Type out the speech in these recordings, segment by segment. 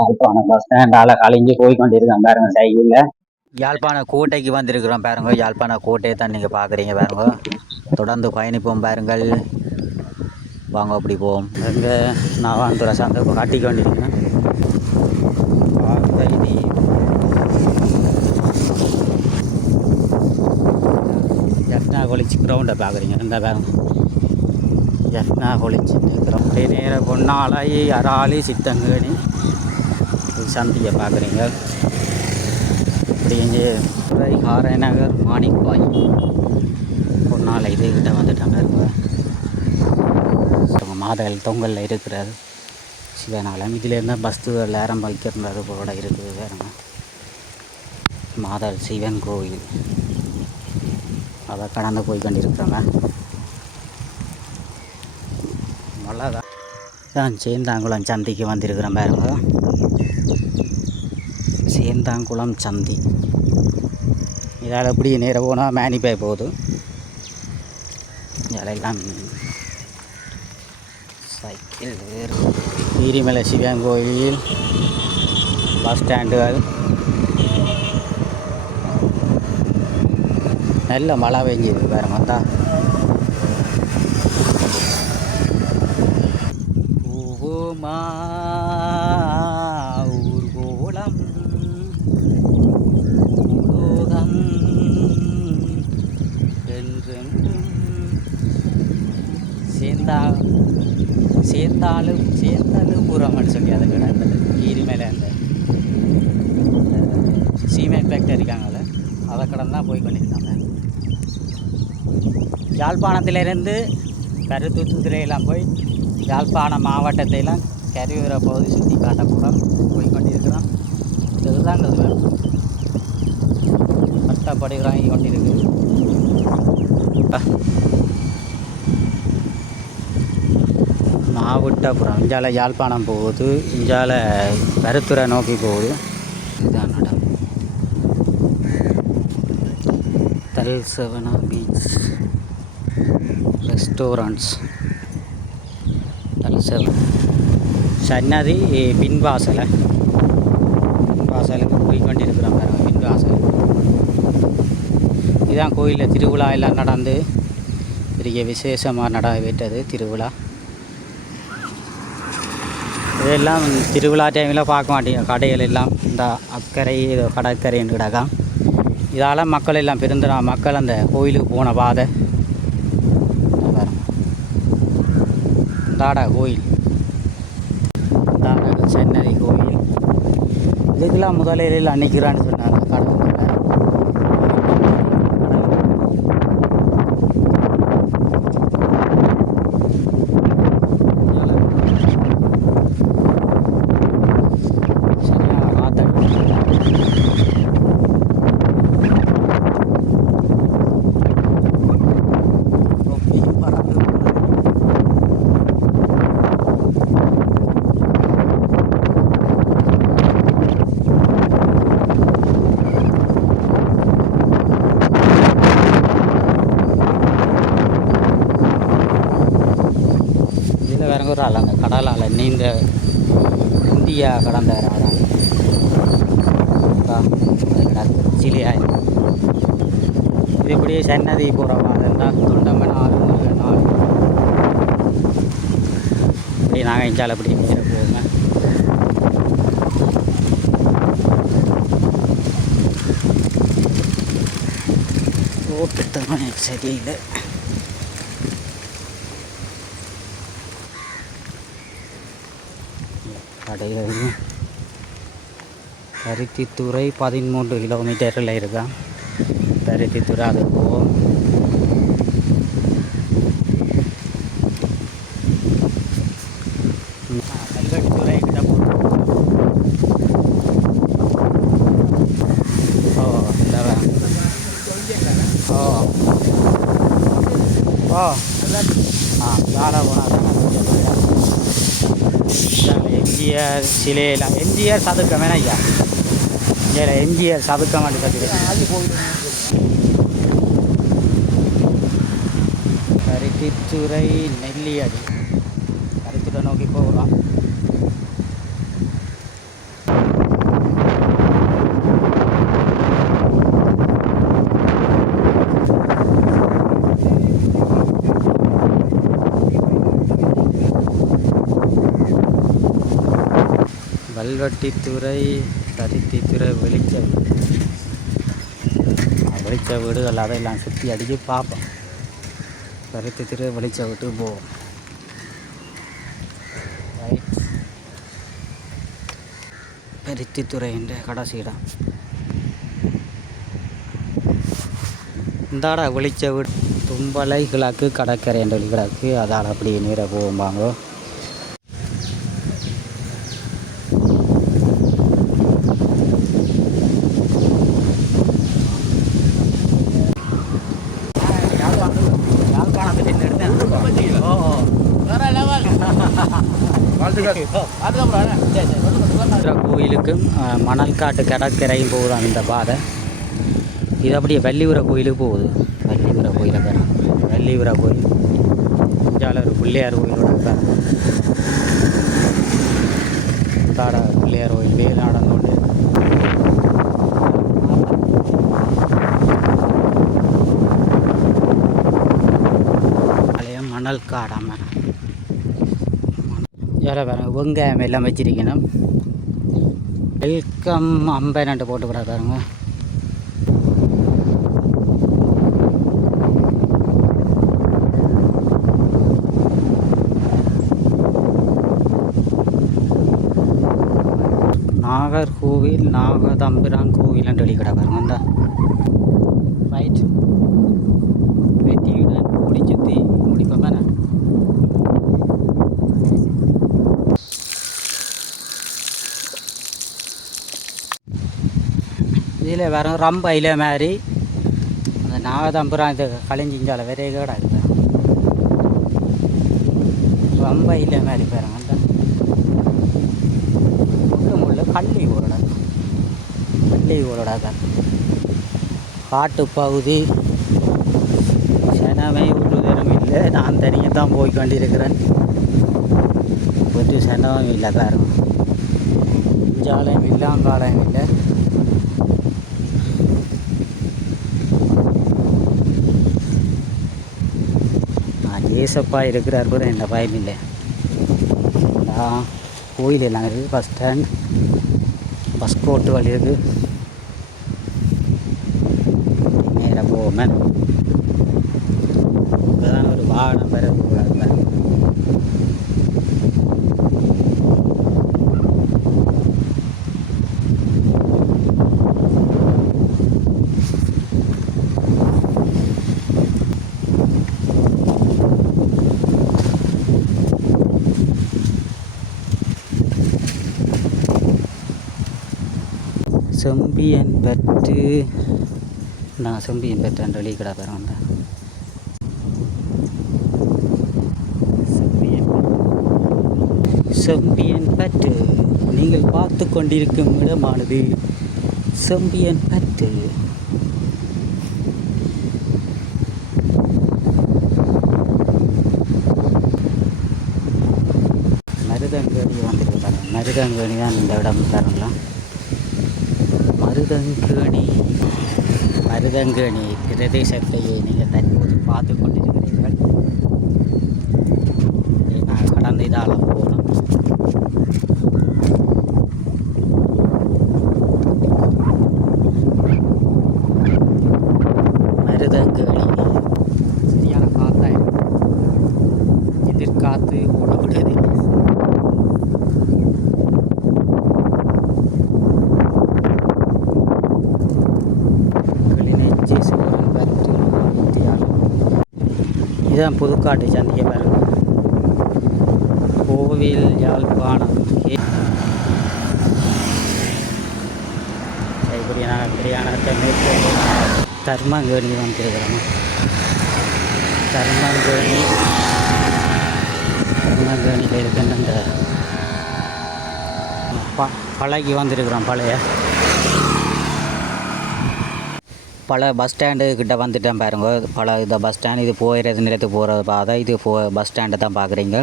Yazhpanam bus ஸ்டாண்டால கலைஞ்சு போய் கொண்டிருக்கேன் பாருங்க சைக்கிளில். யாழ்ப்பாண கோட்டைக்கு வந்திருக்கிறோம் பாருங்க. யாழ்ப்பாண கோட்டையை தான் நீங்கள் பார்க்குறீங்க பாருங்க. தொடர்ந்து பயணிப்போம் பாருங்கள். வாங்க அப்படி போவோம். இங்கே நான் வந்துடுற சார்ந்த இப்போ காட்டிக்க வேண்டியிருக்கேன் ஜஃப்னா கொலிச்சு கிரவுண்டை பார்க்குறீங்க. இந்த பாருங்க. ஜஃப்னா கொலிச்சு கிரவுண்டே நேர பொன்னாலை அராளி சித்தங்கேணி சந்தியை பார்க்குறீங்க இப்படி இங்கே துறை காரைநகர் மாணிக்பாய் நாள் இதுகிட்ட வந்துட்டாங்க இருங்க அவங்க மாதல் தொங்கலில் இருக்கிறார். சிவனாலம் இதில் இருந்தால் பஸ்துகள் நேரம் வைக்கிறது கூட இருக்குது. வேறுங்க மாதல் சிவன் கோயில் அதை கடந்து போய் கொண்டிருக்கிறோங்க. மழைதான் தான் சேந்தாங்குளம் சந்திக்கு வந்திருக்கிறேன் பாருங்க. சேந்தாங்குளம் சந்தி. இதால் எப்படி நேரம் போனால் மேனிப்பாய் போகுது. இதெல்லாம் சைக்கிள் வேறு. சிவன் கோயில் பஸ் ஸ்டாண்டுகள் நல்ல மழை பெஞ்சுது வேறு வந்தா பூவுமா ஊர்கோலம் உலோகம் என்றென்றும் சேர்ந்தா சேர்ந்தாலும் சேர்ந்தாலும் பூரம்னு சொல்லி அதை கிடந்தது கீரி மேலே அந்த சீமெண்ட் ஃபேக்டரி இருக்காங்கல்ல அதை கடன் தான் போய் கொண்டிருந்தாங்க யாழ்ப்பாணத்திலிருந்து கருத்தூத்துறையெல்லாம் போய் யாழ்ப்பாணம் மாவட்டத்தையெல்லாம் கருவிற பகுதி சுற்றி காட்டக்கூடம் போய் கொண்டிருக்கிறோம். இதுதான் இது கஷ்டப்படுகிறாங்க கொண்டிருக்கு மாவட்டப்புறம் இஞ்சால யாழ்ப்பாணம் போகுது இஞ்சால கருத்துறை நோக்கி போகுது. இதுதான் நடம் தல் செவனா பீச் ரெஸ்டாரண்ட்ஸ். தல் செவன். சன்னதி பின்வாசலை. பின்வாசலுக்கு போய் கொண்டிருக்கிறோம் பாருங்க பின்வாசல். இதுதான் கோயிலில் திருவிழா எல்லாம் நடந்து பெரிய விசேஷமாக நடைபெற்றது திருவிழா. இதெல்லாம் திருவிழா டைமில் பார்க்க மாட்டேங்க. கடைகள் எல்லாம் இந்த அக்கறை இது கடற்கரைன்னு கிடக்காம். இதால் மக்கள் எல்லாம் பெருந்திரா மக்கள் அந்த கோயிலுக்கு போன பாதை. இங்க இந்தாடா கோயில். இந்தாடா சென்னதி கோயில். இதுக்கெல்லாம் முதலில் அன்னைக்கிறான்னு சொன்னாங்க கடவுள் சரியான காத்தடி ரொம்பி பறந்து இதில் ஒரு ஆள் அந்த கடலால் நீந்த இந்தியா கடந்த ஆளாங்க சிலியா இது இப்படியே சன்னதி போகிறவங்க அதுதான் துண்டமன் ஆறு முருகன் ஆறு இப்படி நாங்கள் இஞ்சால் அப்படி நேர போவோங்க ஓட்டு தமிழ் சரியில்லை. கடையில் பருத்தித்துறை பதிமூன்று கிலோமீட்டரில் இருக்கான் பருத்தித்துறை அது போவோம் ஓ ஆ யாரா போனால் எம்ஜிஆர் சிலையெல்லாம் எம்ஜிஆர் சதுக்கம் வேணா ஐயா. இங்கே எம்ஜிஆர் சதுக்கம் அப்படி பார்த்துக்கிறேன் கருத்தித்துறை நெல்லியடி. கருத்துரை நோக்கி போகலாம். கல்வெட்டித்துறை பருத்தித்துறை வெளிச்ச வீடு. வெளிச்ச வீடுகள் அதையெல்லாம் சுற்றி அடிக்க பார்ப்போம். பருத்தித்துறை வெளிச்ச வீட்டுக்கு போவோம். ரைட் பருத்தித்துறை என்ற கடைசி இடம். இந்தாடா வெளிச்ச வீடு தும்பலை கிழக்கு கடற்கரை என்று கிழக்கு அதால் அப்படி நேராக போகும்பாங்க கோயிலுக்கும் அஹ், மணல்காட்டு கடற்கரையும் போகுதான் இந்த பாதை. இது அப்படியே வள்ளிபுர கோயிலுக்கு போகுது. வள்ளிபுர கோயிலை பேர் வள்ளிபுர கோயில். ஒரு பிள்ளையார் கோயிலோட பேர். தாட பிள்ளையார் கோயில் வேல் நடந்தோண்டு மணல் காடாம. வேலை வேற வெங்காயம் எல்லாம் வச்சிருக்கணும். வெல்கம் அம்பனட்டு போட்டு விட பாருங்க. நாகர்கோவில் நாகதம்பிரான் கோவில் என்று பாருங்க. இந்த. ரைட் வெட்டியுடன் முடி சுற்றி முடிப்போம் தானே இதில் ரொம்ப இலை மாதிரி அந்த நாகதம்புரம் இது கழிஞ்சிஞ்சால கூட இருக்கு. ரொம்ப இலை மாதிரி பாருங்க அந்த முள்ளு முள்ளு கள்ளி ஊரடா. கள்ளி ஊரடா தான். காட்டு பகுதி. சனமே விட்டுதரும் இல்லை. நான் தனியாக தான் போய் கொண்டிருக்கிறேன். ஒரு சனமும் இல்லை பாருங்க. இஞ்சாலையும் இல்லை அங்காலையும் இல்லை நான் ஏசப்பா இருக்கிறார் கூட எந்த பயம் இல்லை. நான் கோயில் எல்லாம் இருக்குது பஸ் ஸ்டாண்ட் பஸ் கோட்டு வழி இருக்குது நேராக போவோமே. இப்போதான் ஒரு வாகனம் வர கூடாது பாருங்க. செம்பியன் பெட்டு நான் செம்பியன் பற்று வெளி கடை பேர் வந்தேன். செம்பியன் செம்பியன் நீங்கள் பார்த்து கொண்டிருக்கும் இடமானது செம்பியன் பற்று. மருதங்கேணி வந்துருக்காங்க மருதங்கேணி தான் இந்த இடம் தரலாம் மருதங்கேணி. மருதங்கேணி பிரதேசத்தை நீங்கள் தற்போது பார்த்து கொண்டிருக்கிறீர்கள். நான் கடந்த இதால் போகணும் மருதங்கேணி சரியான காத்தா இருக்கு எதிர்காத்து ஓட விடுது கிளிநொச்சி சிவன் பற்று வித்தியாலயம் இதுதான் புதுக்காட்டு சந்திக்க பாருங்க கோவில் யாழ்ப்பாணம் இப்படி நான் பிரயாணத்தை மேற்கொண்டு தர்மங்கேணி வந்திருக்கிறோம் தர்மங்கேணி தர்மங்கேணியில் இருக்கின்ற இந்த ப பழகி வந்திருக்கிறோம் பழைய பல பஸ் ஸ்டாண்டு கிட்ட வந்துட்டேன் பாருங்க. பல இந்த பஸ் ஸ்டாண்ட் இது போயிடுறது நிலத்துக்கு போகிறது பாதை இது போ பஸ் ஸ்டாண்டை தான் பார்க்குறீங்க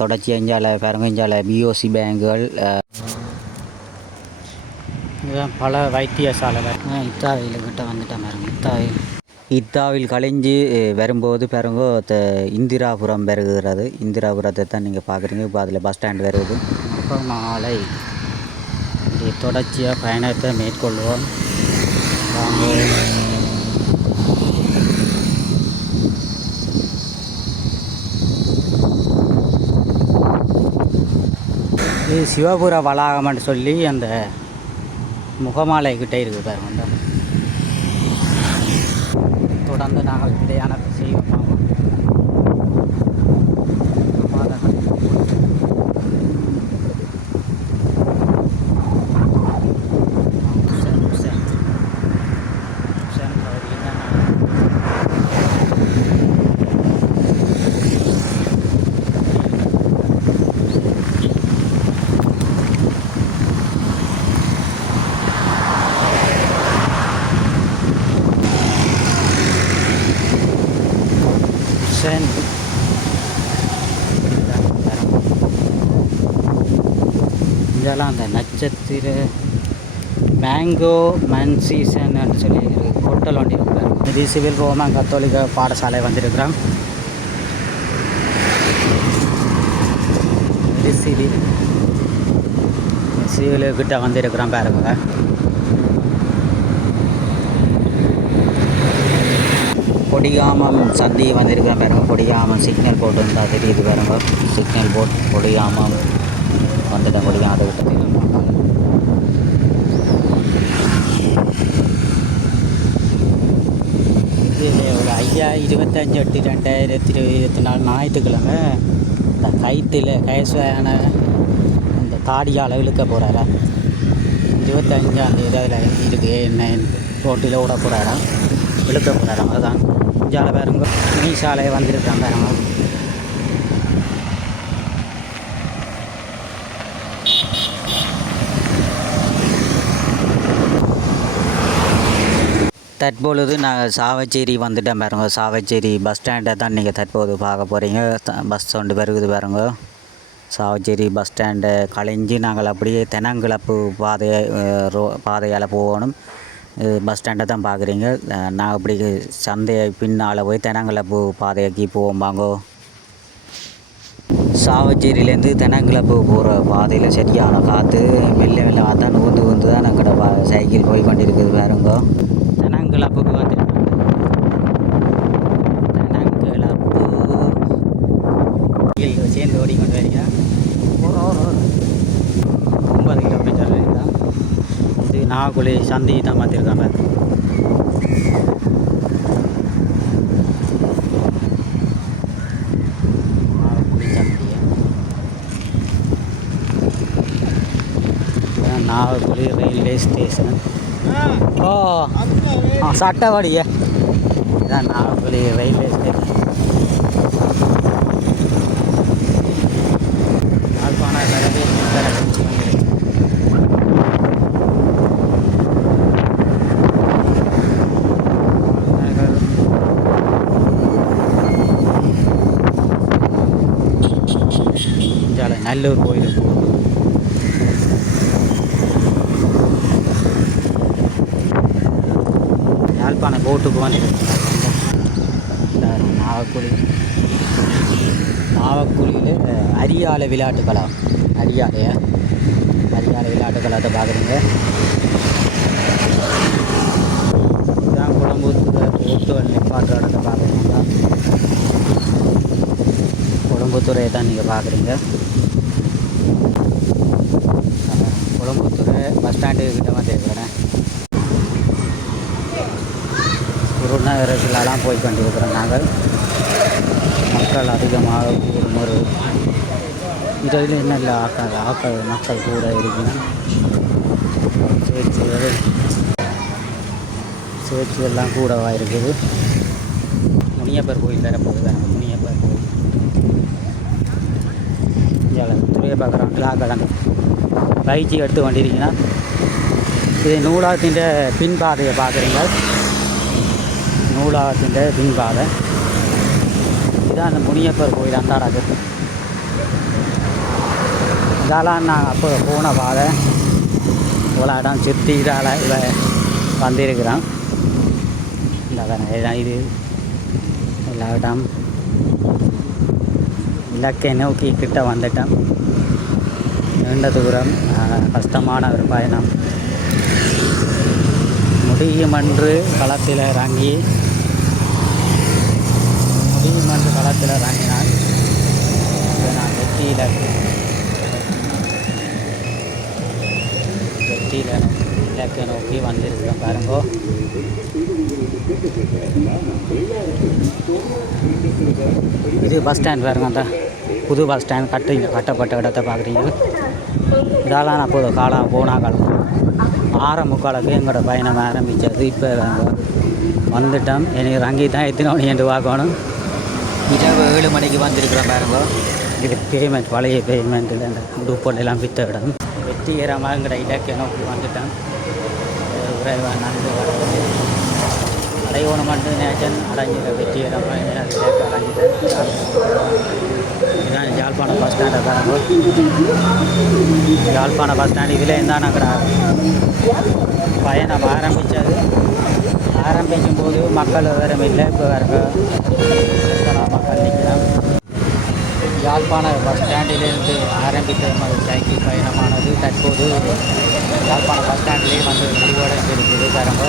தொடர்ச்சியாக இஞ்சால பாருங்க இஞ்சால பிஓசி பேங்குகள் இதுதான் பல வைத்தியசாலைகள். இத்தாவையில் கிட்ட வந்துட்டேன் பாருங்க இத்தாவில் இத்தாவில் கழிஞ்சு வரும்போது பாருங்க இந்திராபுரம் பெருகுகிறது இந்திராபுரத்தை தான் நீங்கள் பார்க்குறீங்க இப்போ அதில் பஸ் ஸ்டாண்ட் வருது. மாலை தொடர்ச்சியாக பயணத்தை மேற்கொள்வோம். இது சிவபுர வளாகம்னு சொல்லி அந்த முகமாலை கிட்டே இருக்குது பாருங்க. தொடர்ந்து நாங்கள் இடையான இதெல்லாம் அந்த நட்சத்திர மேங்கோ மன் சீசன் சொல்லி ஹோட்டல் ஒன்று இருக்கிறார் இது சிவில் ரோமன் கத்தோலிக்க பாடசாலை வந்திருக்கிறோம் இது சிவில் சிவில் கிட்ட வந்திருக்கிறோம் பாருங்க. கொடியாமம் சந்தி வந்திருக்கிறேன் பாருங்க. கொடியாமம் சிக்னல் போட்டு இருந்தால் தெரியுது பாருங்க. சிக்னல் போட் கொடியாமம் வந்துட்டேன் கொடியாமம் அதை விட்டு தெரியுமா ஒரு ஐயா இருபத்தஞ்சு எட்டு ரெண்டாயிரத்தி இருபத்தி நாலு ஞாயிற்றுக்கிழமை இந்த கைத்தில் கயசான இந்த தாடியால் இழுக்க போகிறாரா இருபத்தஞ்சாம் தேதி அதில் இருக்கு. என்ன போட்டியில் விட போகிறாரா இழுக்க போகிறாரா அதுதான் இஞ்சால பாருங்க மீசாலை வந்திருக்கான் பாருங்க. தற்பொழுது நாங்கள் சாவச்சேரி வந்துட்டேன் பாருங்க. சாவச்சேரி பஸ் ஸ்டாண்டை தான் நீங்கள் தற்போது பார்க்க போகிறீங்க பஸ் சவுண்டு பெருகுது பாருங்க. சாவச்சேரி பஸ் ஸ்டாண்டை கலைஞ்சி நாங்கள் அப்படியே தெனங்கிழப்பு பாதையை ரோ பாதையால் போகணும். பஸ் ஸ்டாண்டை தான் பார்க்குறீங்க. நாங்கள் நான் அப்படி சந்தையை பின்னால் போய் தெனங்கிழப்பு பாதையாக்கி போவோம் வாங்கோ சாவச்சேரியிலேருந்து தெனங்கிழப்பு போகிற பாதையில் சரியான காற்று மெல்ல மெல்ல பார்த்தா நூந்து ஊந்து தான் எங்கட பா சைக்கிள் போய் கொண்டிருக்குது பாருங்க. தெனங்கிழப்புக்கு வந்து தெனங்கிழப்பு சைக்கிள் சேர்ந்து ஓடிக்கொண்டு வரீங்க? ஒரு ஒரு ஒன்பது கிலோமீட்டர் தான் இது நாகுலி சந்தி தான் நாகக்குழி இதுதான் நாகக்குழி ரயில்வே ஸ்டேஷன். ஓ. ஆ சட்டவாடிய இதான் நாகப்பள்ளி ரயில்வே ஸ்டேஷன் நல்லூர் கோயிலுக்கு போகுது யாழ்ப்பாண போட்டுக்கு வந்து நாகக்குழி நாகக்குழியில் அரியாலை விளையாட்டு கலா. அரியாலைய? அரியாலை விளையாட்டு கலாத்தை பார்க்குறீங்க இதுதான் குழம்புத்தூர் போட்டு நிப்பாட்டு இடத்த பார்க்குறீங்களா குழம்புத்துறையை தான் நீங்கள் பார்க்குறீங்க குழம்புத்துறை பஸ் ஸ்டாண்டு கிட்ட வந்துருக்கிறேன் மாநகரத்திலலாம் போய் கொண்டிருக்கிறோம். நாங்கள் மக்கள் அதிகமாக கூடும் ஒரு இதில் நல்ல ஆக்கள் ஆக்கள் மக்கள் கூட இருக்கணும் சேர்ச்சிகள் சேர்ச்சிகள்லாம் கூடவா இருக்குது. முனியப்பர் கோயில் தரப்போகுது போகுது. முனியப்பர் கோயில். துறையை பார்க்குறோம். கிளாக்கடன் பயிற்சி எடுத்து கொண்டிருக்கீங்கன்னா இது நூலாகத்தின் பின்பாதையை பார்க்குறீங்க நூலாகத்தின் பின்பாதை இதுதான் அந்த முனியப்பர் கோயில் அந்தாடாது இதெல்லாம் நாங்கள் அப்போ போன பாதை. இவ்வளோ இடம் சுற்றி இதால் இவ வந்திருக்கிறோம் இந்த இது. எல்லா இடம். இலக்கை நோக்கி கிட்ட வந்துட்டோம் நீண்ட தூரம் கஷ்டமான ஒரு பயணம். முடியுமென்று களத்தில் இறங்கி இடத்துல இறங்கினால் நான் வெற்றி இலக்கு இலக்கை நோக்கி வந்திருக்கிறேன் பாருங்கோ. இது பஸ் ஸ்டாண்ட் பாருங்க அந்த புது பஸ் ஸ்டாண்ட் கட்டு கட்டப்பட்ட இடத்தை பார்க்குறீங்க. இதெல்லாம் நான் போதும் காலம் போனால் காலம் ஆற முக்காலுக்கு எங்களோட பயணம் ஆரம்பித்தது இப்போ வந்துட்டோம். எனக்கு ரங்கி தான் எத்தனை மணி என்று பார்க்கணும். இரவு ஏழு மணிக்கு வந்திருக்கிறோம் பாருங்க. இது பேமெண்ட் பழைய பேமெண்ட்டில் இந்த டூப்போல் எல்லாம் வித்த இடம். வெற்றிகரமாக எங்களோட இலக்கை நோக்கி வந்துட்டோம். விரைவாக நன்றி வணக்கம் அடையோணம் மட்டும் நேச்சன் அடைஞ்சிட வெற்றிகரமாக இலக்கு அடைஞ்சிட்டேன் இதுதான் யாழ்ப்பாணம் பஸ் ஸ்டாண்டை பாருங்க. யாழ்ப்பாணம் பஸ் ஸ்டாண்ட் இதில் இருந்தால் நாங்கள் பயணம் ஆரம்பித்தது ஆரம்பிக்கும் போது மக்கள் விவரம் இல்லை. இப்போ நிற்கிறோம் யாழ்ப்பாண பஸ் ஸ்டாண்டிலிருந்து ஆரம்பித்த எமது சைக்கிள் பயணமானது தற்போது யாழ்ப்பாண பஸ் ஸ்டாண்டிலே வந்து முடிவடைந்திருக்கிறது தரம்பு